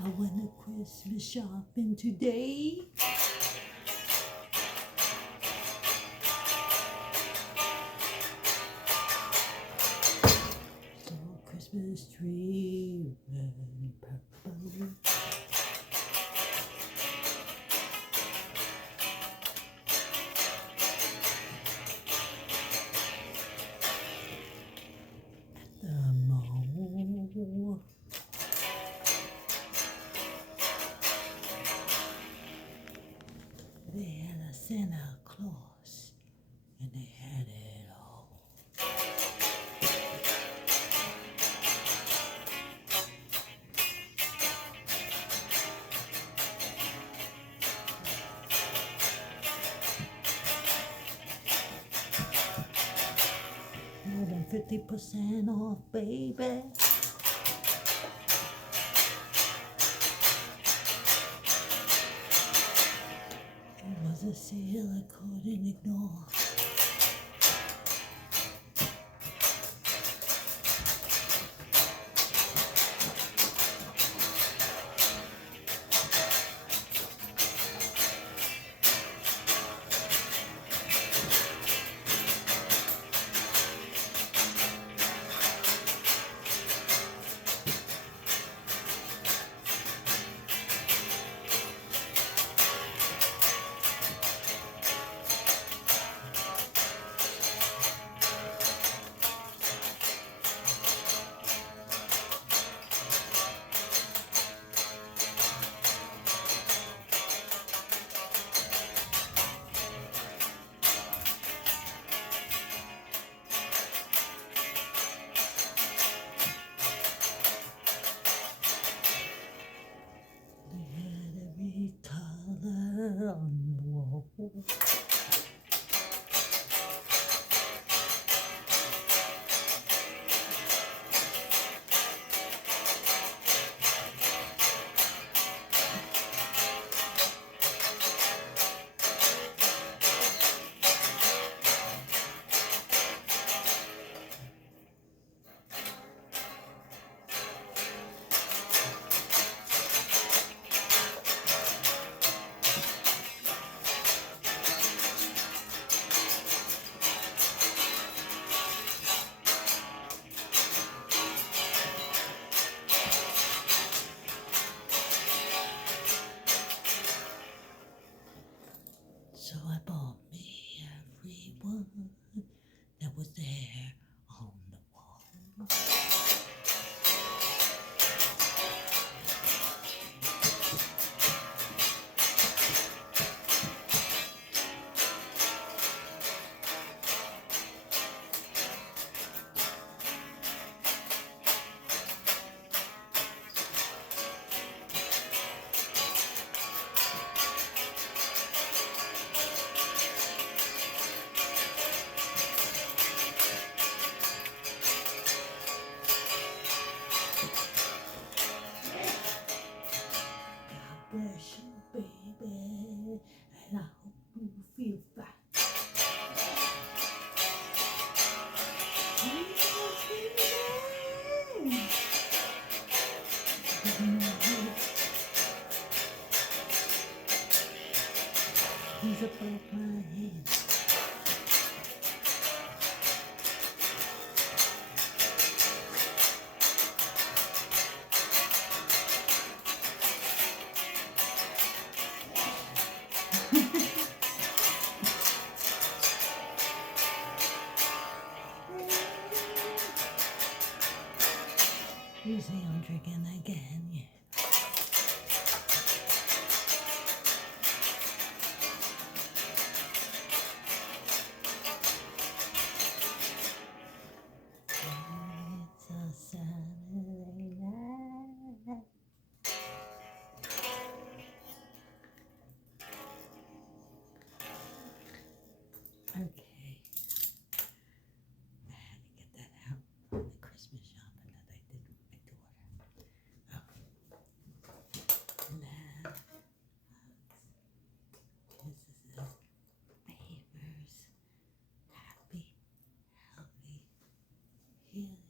I went Christmas shopping today. Saw a Christmas tree, red and purple. The mall. They had a Santa Claus, and they had it all. More than 50% off, baby. It was a sale I couldn't ignore. They had every color on the wall. You say I'm drinking again, yeah. It's a Saturday night. Okay. I had to get that out from the Christmas shopping that I did with my daughter. Oh. Now, this is Baber's Happy, Healthy, Healing.